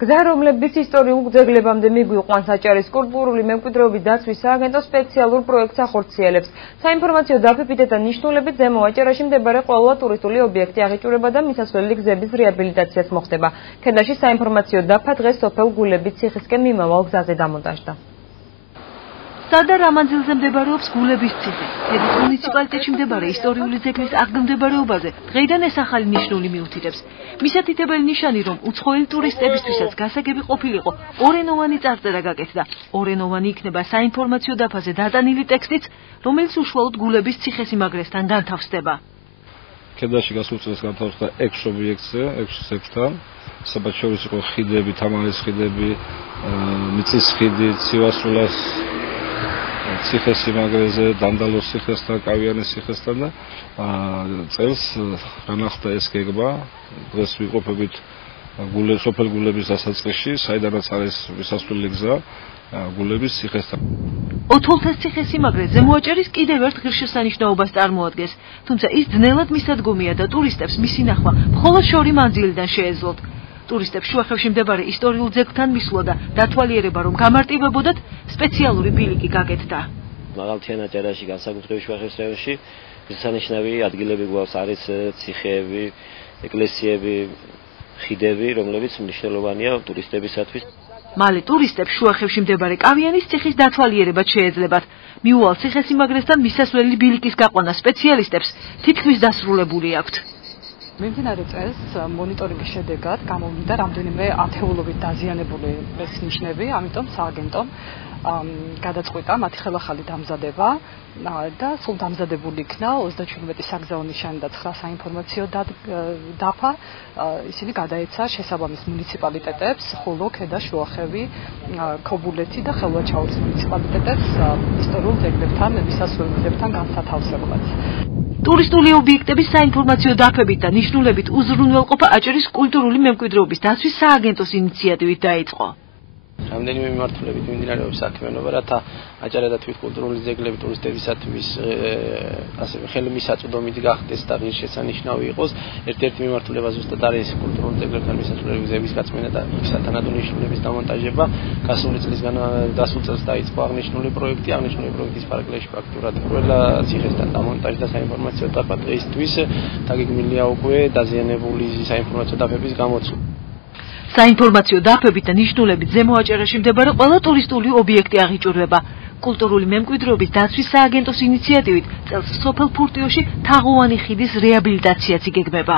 გზა, რომლებიც ისტორიულ ძეგლებამდე მიგვიყვანს, აჭარის კულტურული მემკვიდრეობის დაცვის სააგენტო სპეციალურ პროექტს ახორციელებს. საინფორმაციო დაფებით და ნიშნულებით ზემო აჭარაში მდებარე ყველა ტურისტული ობიექტი აღიჭურება და მისასვლელი გზების რეაბილიტაციაც მოხდება. ქედაში საინფორმაციო დაფა დღეს სოფელ გულების ციხისკენ მიმავალ გზაზე დამონტაჟდა. სადარ ამანძილზე მდებარეობს გულების ციხე. ქედის მუნიციპალიტეტში მდებარე ისტორიული ძეგლის ადგილმდებარეობაზე დღეიდან ეს ახალი ნიშნული მიუთითებს. მისათითებელი ნიშანი, რომ უცხოელი ტურისტებისთვისაც გასაგები ყოფილიყო, ორენოვანი წარწერა გაკეთდა. ორენოვანი იქნება საინფორმაციო დაფაზე დატანილი ტექსტიც, რომელიც უშუალოდ გულების ციხესიმაგრესთან განთავსდება. ქედაში გასულ წელს განთავსდა 6 ობიექტზე, 6-თან. საბათ შორის იყო ხიდები, თამარის ხიდები, მიწის ხიდი, ცივასრულას ციხესიმაგრეზე, დანდალოს ციხესთან, კავიანის ციხესთან და წელს განახლდა ეს გეგმა. დღეს ვიყოფებით სოფელ გულების დასაწყისში, საიდანაც არის მისასვლელი გზა გულების ციხესთან. ოთოლთას ციხესიმაგრე ზემო აჭარის კიდევ ერთ ღირსშესანიშნაობას წარმოადგენს, თუმცა ის ძნელად მისადგომია და ტურისტებს მისი ნახვა მხოლოდ შორი მანძილიდან შეეძლოთ. ტურისტებს შუახევში მდებარე ისტორიულ ძეგლთან მისვლა და დათვალიერება, რომ გამარტივებოდათ, სპეციალური ბილიკი გაკეთდა. მაღალმთიან აჭარაში, განსაკუთრებით შუახევის რაიონში, ღირსშესანიშნავი ადგილები გვაქვს, არის ციხეები, ეკლესიები, ხიდები, რომლებიც მნიშვნელოვანია ტურისტებისათვის. მალე ტურისტებს შუახევში მდებარე კავიანის ციხის დათვალიერება შეეძლებათ. მიუვალ ციხესიმაგრესთან მისასვლელი ბილიკის გაყვანა სპეციალისტებს თითქმის დასრულებული აქვთ. მიმდინარე წელს მონიტორინგის შედეგად გამოვლინდა რამდენიმე ათეულობით დაზიანებული ეს ნიშნები, ამიტომ სააგენტომ გადაწყვიტა მათი ხელახალი დამზადება და სულ დამზადებული იქნა 37 საგზაო ნიშანი და 9 საინფორმაციო დაფა. ისინი გადაეცა შესაბამის მუნიციპალიტეტებს, ხოლო ქედა, შუახევი, ქობულეთი და ხელვაჩაურის მუნიციპალიტეტებს ისტორიულ ძეგლებთან, მისასვლელ გზებთან განსათავსებლად. ტურისტული ობიექტების საინფორმაციო დაფებით და ნიშნულებით უზრუნველყოფა აჭარის კულტურული მემკვიდრეობის დაცვის სააგენტოს ინიციატივით დაიწყო. რამდენიმე მიმართულებით მიმდინარეობს საქმიანობა, რათა აჭარა და თვით კულტურული ძეგლები ტურისტებისათვის ასევე ხელმისაწვდომით გახდეს და ღირსშესანიშნავი იყოს. ერთ-ერთი მიმართულება ზუსტად არის კულტურული ძეგლებთან მისასვლელი გზების გაწმენდა და სათანადო ნიშნულების დამონტაჟება. გასული წელს დაიწყო აღნიშნული პროექტი. აღნიშნული პროექტის პარალელში ფაქტურად ყველა ციხესთან დამონტაჟდა საინფორმაციო დაფა. დღეისთვის დაგეგმილია უკვე დაზიანებული საინფორმაციო დაფების გამოცვლა. საინფორმაციო დაფებით და ნიშნულებით ზემო აჭარაში მდებარე ყველა ტურისტული ობიექტი აღიჭურება. კულტურული მემკვიდრეობის დაცვის სააგენტოს ინიციატივით წელს სოფელ ფურტიოში თაღოვანი ხიდის რეაბილიტაციაც იგეგმება.